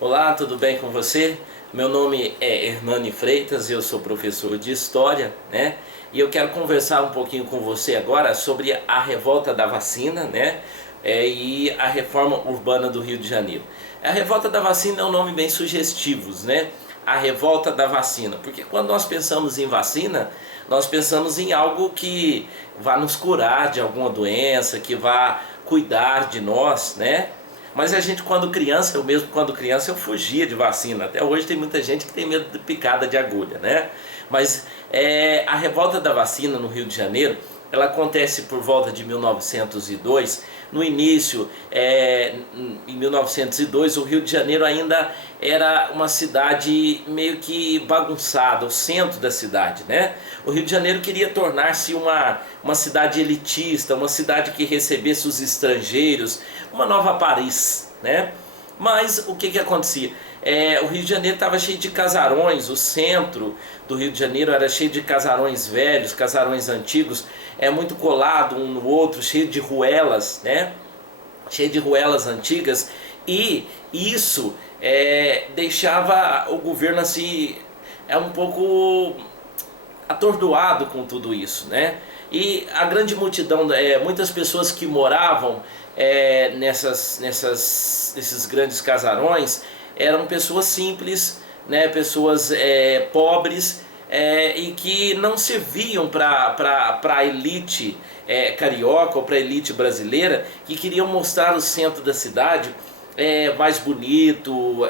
Olá, tudo bem com você? Meu nome é Hernani Freitas, eu sou professor de História, né? E eu quero conversar um pouquinho com você agora sobre a revolta da vacina, né? E a reforma urbana do Rio de Janeiro. A revolta da vacina é um nome bem sugestivo, né? A revolta da vacina, porque quando nós pensamos em vacina, nós pensamos em algo que vá nos curar de alguma doença, que vá cuidar de nós, né? Mas a gente quando criança, eu mesmo quando criança eu fugia de vacina. Até hoje tem muita gente que tem medo de picada de agulha, né? Mas a revolta da vacina no Rio de Janeiro, ela acontece por volta de 1902. No início, em 1902, o Rio de Janeiro ainda era uma cidade meio que bagunçada, o centro da cidade, né? O Rio de Janeiro queria tornar-se uma cidade elitista, uma cidade que recebesse os estrangeiros, uma nova Paris, né? Mas o que acontecia? O Rio de Janeiro estava cheio de casarões, o centro do Rio de Janeiro era cheio de casarões velhos, casarões antigos, muito colado um no outro, cheio de ruelas, né? Cheio de ruelas antigas, e isso deixava o governo assim, um pouco atordoado com tudo isso, né? E a grande multidão, muitas pessoas que moravam nesses grandes casarões eram pessoas simples, né? Pessoas pobres, e que não serviam para a elite carioca ou para a elite brasileira, que queriam mostrar o centro da cidade mais bonito,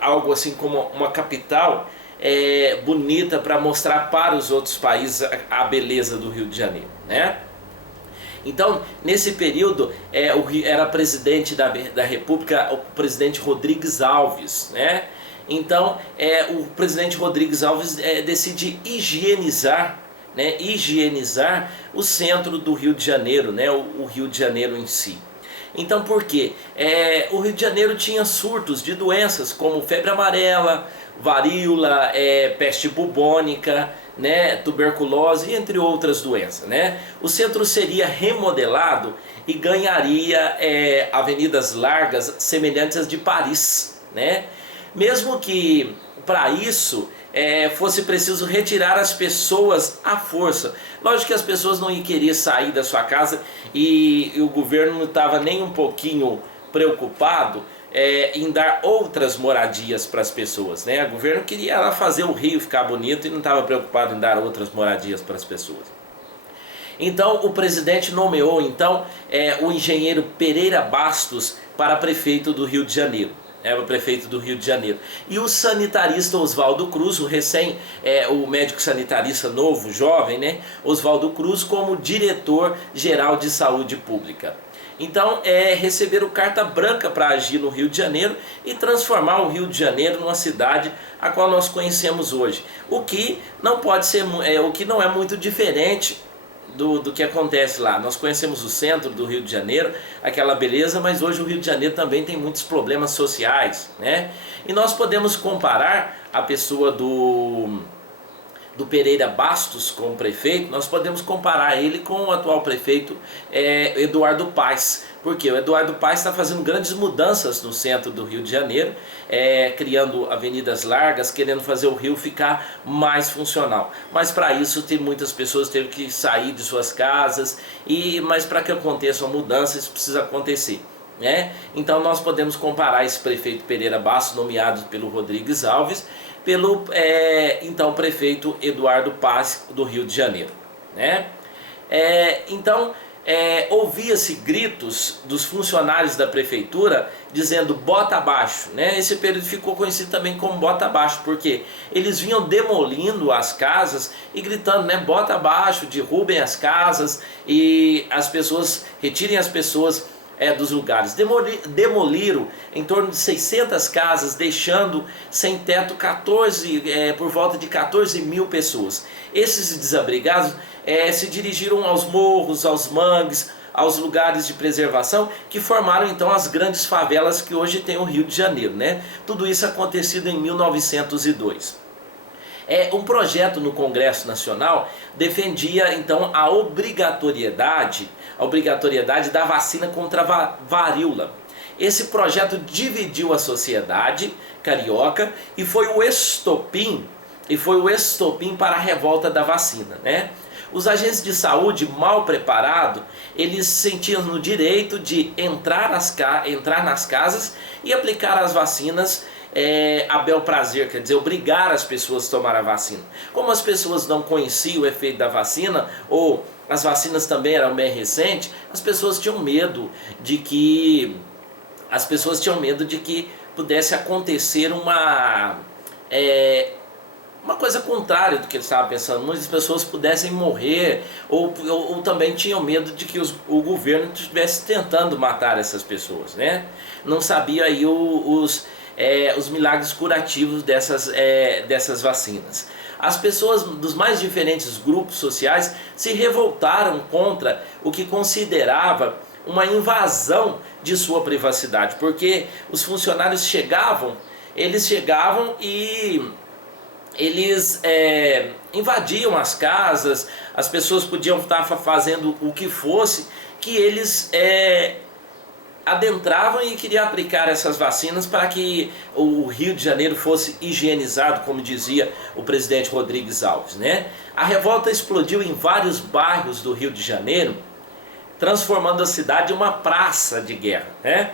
algo assim como uma capital bonita para mostrar para os outros países a beleza do Rio de Janeiro, né? Então, nesse período, era presidente da República o presidente Rodrigues Alves, né? Então, o presidente Rodrigues Alves decide higienizar, né? Higienizar o centro do Rio de Janeiro, né? O Rio de Janeiro em si. Então, por quê? O Rio de Janeiro tinha surtos de doenças como febre amarela, varíola, peste bubônica, né, tuberculose, entre outras doenças, né? O centro seria remodelado e ganharia avenidas largas semelhantes às de Paris, né? Mesmo que para isso fosse preciso retirar as pessoas à força. Lógico que as pessoas não iam querer sair da sua casa e o governo não estava nem um pouquinho preocupado em dar outras moradias para as pessoas, né? O governo queria lá fazer o Rio ficar bonito e não estava preocupado em dar outras moradias para as pessoas. Então o presidente nomeou então o engenheiro Pereira Bastos para prefeito do Rio de Janeiro. O prefeito do Rio de Janeiro. E o sanitarista Oswaldo Cruz, o médico sanitarista novo, jovem, né? Oswaldo Cruz, como diretor-geral de saúde pública. Então, receberam carta branca para agir no Rio de Janeiro e transformar o Rio de Janeiro numa cidade a qual nós conhecemos hoje. O que não pode ser, o que não é muito diferente do que acontece lá. Nós conhecemos o centro do Rio de Janeiro, aquela beleza, mas hoje o Rio de Janeiro também tem muitos problemas sociais, né? E nós podemos comparar a pessoa do Pereira Bastos como prefeito, nós podemos comparar ele com o atual prefeito Eduardo Paes, porque o Eduardo Paes está fazendo grandes mudanças no centro do Rio de Janeiro, criando avenidas largas, querendo fazer o Rio ficar mais funcional. Mas para isso muitas pessoas teve que sair de suas casas, mas para que aconteça uma mudança isso precisa acontecer. Então nós podemos comparar esse prefeito Pereira Bastos, nomeado pelo Rodrigues Alves, pelo então prefeito Eduardo Paes do Rio de Janeiro, né? Então ouvia-se gritos dos funcionários da prefeitura dizendo bota abaixo, né? Esse período ficou conhecido também como bota abaixo, porque eles vinham demolindo as casas e gritando, né, bota abaixo, derrubem as casas e as pessoas, retirem as pessoas dos lugares. Demoliram em torno de 600 casas, deixando sem teto por volta de 14 mil pessoas. Esses desabrigados se dirigiram aos morros, aos mangues, aos lugares de preservação que formaram então as grandes favelas que hoje tem o Rio de Janeiro, né? Tudo isso acontecido em 1902. Um projeto no Congresso Nacional defendia então a obrigatoriedade da vacina contra a varíola. esse projeto dividiu a sociedade carioca e foi o estopim para a revolta da vacina, né? Os agentes de saúde mal preparados, eles sentiam no direito de entrar nas casas e aplicar as vacinas a bel prazer, quer dizer, obrigar as pessoas a tomar a vacina. Como as pessoas não conheciam o efeito da vacina, ou as vacinas também eram bem recentes, as pessoas tinham medo de que pudesse acontecer uma coisa contrária do que eles estavam pensando. Muitas pessoas pudessem morrer, ou também tinham medo de que o governo estivesse tentando matar essas pessoas, né? Não sabia aí os milagres curativos dessas vacinas. As pessoas dos mais diferentes grupos sociais se revoltaram contra o que considerava uma invasão de sua privacidade, porque os funcionários chegavam e eles invadiam as casas, as pessoas podiam estar fazendo o que fosse, que eles adentravam e queriam aplicar essas vacinas para que o Rio de Janeiro fosse higienizado, como dizia o presidente Rodrigues Alves, né? A revolta explodiu em vários bairros do Rio de Janeiro, transformando a cidade em uma praça de guerra, né?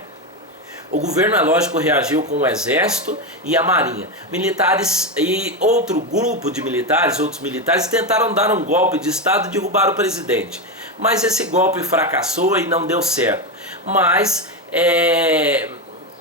O governo, é lógico, reagiu com o exército e a marinha. Militares e outro grupo de militares, outros militares, tentaram dar um golpe de estado e derrubar o presidente. Mas esse golpe fracassou e não deu certo. Mas,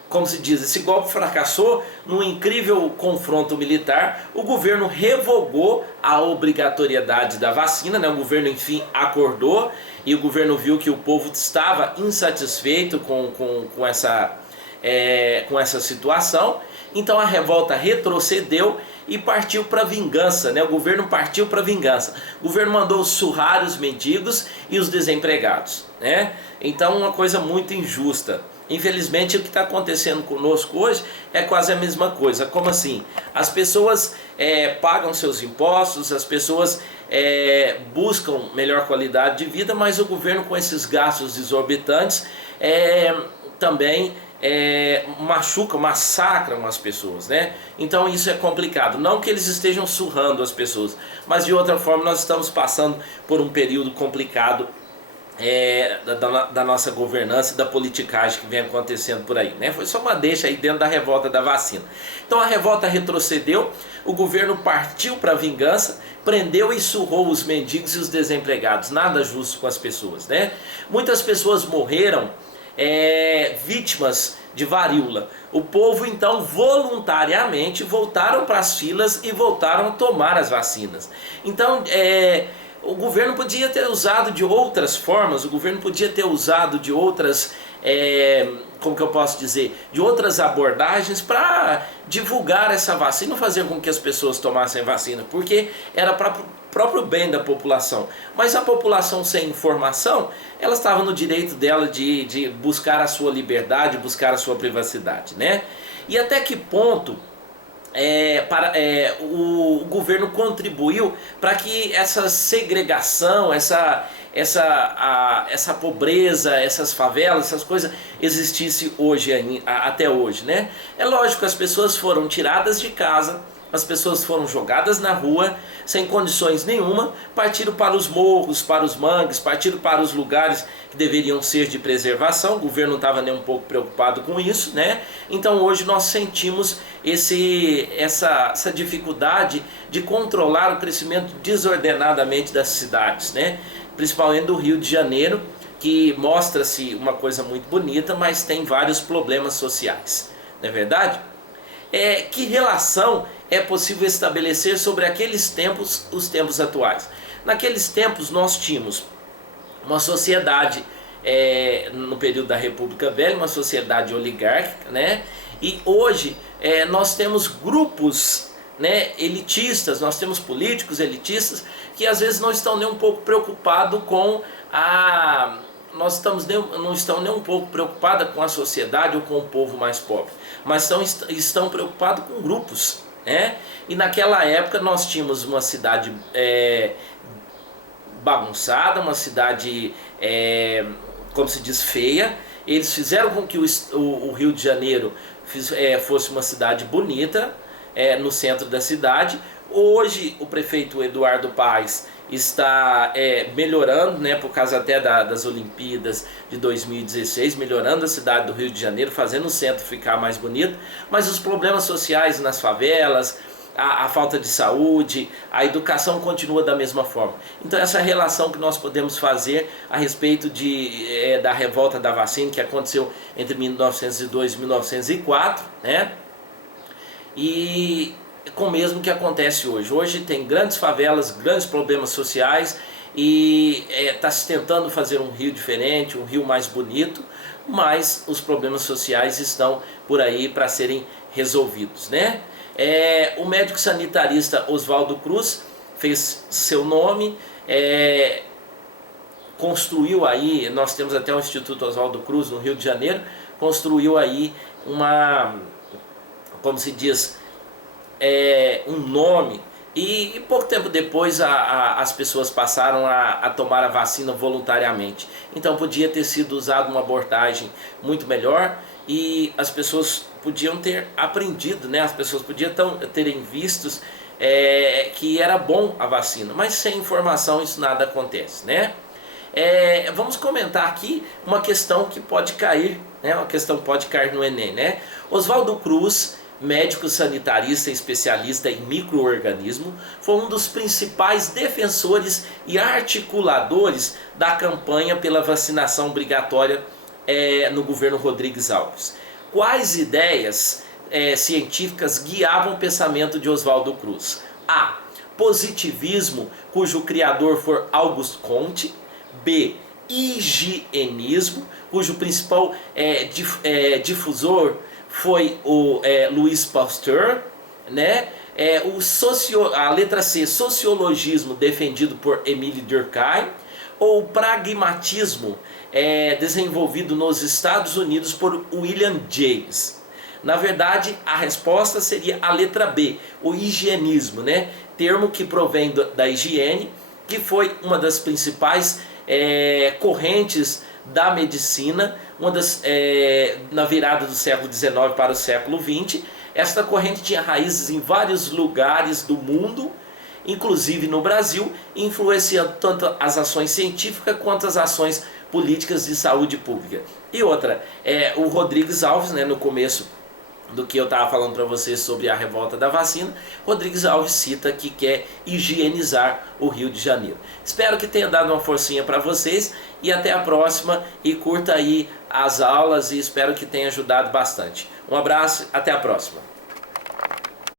como se diz, esse golpe fracassou num incrível confronto militar. O governo revogou a obrigatoriedade da vacina, né? O governo, enfim, acordou e o governo viu que o povo estava insatisfeito com essa situação. Então a revolta retrocedeu e partiu para a vingança, né? O governo partiu para a vingança. O governo mandou surrar os mendigos e os desempregados, né? Então uma coisa muito injusta. Infelizmente o que está acontecendo conosco hoje é quase a mesma coisa. Como assim? As pessoas pagam seus impostos, as pessoas buscam melhor qualidade de vida, mas o governo, com esses gastos exorbitantes, também massacram as pessoas, né? Então isso é complicado. Não que eles estejam surrando as pessoas, mas de outra forma nós estamos passando por um período complicado da nossa governança e da politicagem que vem acontecendo por aí, né? Foi só uma deixa aí dentro da revolta da vacina. Então a revolta retrocedeu, o governo partiu para a vingança, prendeu e surrou os mendigos e os desempregados. Nada justo com as pessoas, né? Muitas pessoas morreram vítimas de varíola. O povo então voluntariamente voltaram para as filas e voltaram a tomar as vacinas. Então o governo podia ter usado de outras formas, o governo podia ter usado de outras, como que eu posso dizer, de outras abordagens para divulgar essa vacina, fazer com que as pessoas tomassem vacina, porque era para o próprio bem da população. Mas a população sem informação, ela estava no direito dela de buscar a sua liberdade, buscar a sua privacidade, né? E até que ponto o governo contribuiu para que essa segregação, essa pobreza, essas favelas, essas coisas existissem até hoje, né? É lógico que as pessoas foram tiradas de casa, as pessoas foram jogadas na rua, sem condições nenhuma, partiram para os morros, para os mangues, partiram para os lugares que deveriam ser de preservação. O governo não estava nem um pouco preocupado com isso, né? Então hoje nós sentimos essa dificuldade de controlar o crescimento desordenadamente das cidades, né? Principalmente do Rio de Janeiro, que mostra-se uma coisa muito bonita, mas tem vários problemas sociais, não é verdade? Que relação é possível estabelecer sobre aqueles tempos, os tempos atuais? Naqueles tempos nós tínhamos uma sociedade, no período da República Velha, uma sociedade oligárquica, né? E hoje nós temos grupos, né, elitistas, nós temos políticos elitistas que às vezes não estão nem um pouco preocupados com não estão nem um pouco preocupados com a sociedade ou com o povo mais pobre, mas estão preocupados com grupos, né? E naquela época nós tínhamos uma cidade bagunçada, uma cidade, como se diz, feia, eles fizeram com que o Rio de Janeiro fosse uma cidade bonita, no centro da cidade. Hoje o prefeito Eduardo Paes está melhorando, né, por causa até das Olimpíadas de 2016, melhorando a cidade do Rio de Janeiro, fazendo o centro ficar mais bonito, mas os problemas sociais nas favelas, a falta de saúde, a educação continua da mesma forma. Então essa relação que nós podemos fazer a respeito da revolta da vacina, que aconteceu entre 1902 e 1904, né? E com o mesmo que acontece hoje. Hoje tem grandes favelas, grandes problemas sociais e está se tentando fazer um Rio diferente, um Rio mais bonito, mas os problemas sociais estão por aí para serem resolvidos, né? O médico sanitarista Oswaldo Cruz fez seu nome, construiu aí, nós temos até o Instituto Oswaldo Cruz no Rio de Janeiro, construiu aí como se diz, um nome, e pouco tempo depois as pessoas passaram a tomar a vacina voluntariamente. Então podia ter sido usada uma abordagem muito melhor e as pessoas podiam ter aprendido, né? As pessoas podiam terem visto que era bom a vacina, mas sem informação isso nada acontece, né? Vamos comentar aqui uma questão que pode cair, né? Uma questão que pode cair no Enem, né? Oswaldo Cruz, médico sanitarista e especialista em micro-organismo, foi um dos principais defensores e articuladores da campanha pela vacinação obrigatória no governo Rodrigues Alves. Quais ideias científicas guiavam o pensamento de Oswaldo Cruz? A. Positivismo, cujo criador foi Auguste Comte. B. Higienismo, cujo principal difusor foi o Louis Pasteur, né? A letra C, sociologismo, defendido por Émile Durkheim. Ou pragmatismo, desenvolvido nos Estados Unidos por William James. Na verdade, a resposta seria a letra B, o higienismo, né? Termo que provém da higiene, que foi uma das principais correntes da medicina, na virada do século XIX para o século XX. Esta corrente tinha raízes em vários lugares do mundo, inclusive no Brasil, influenciando tanto as ações científicas quanto as ações políticas de saúde pública. E outra, o Rodrigues Alves, né, no começo do que eu estava falando para vocês sobre a revolta da vacina, Rodrigues Alves cita que quer higienizar o Rio de Janeiro. Espero que tenha dado uma forcinha para vocês e até a próxima, e curta aí as aulas e espero que tenha ajudado bastante. Um abraço, até a próxima.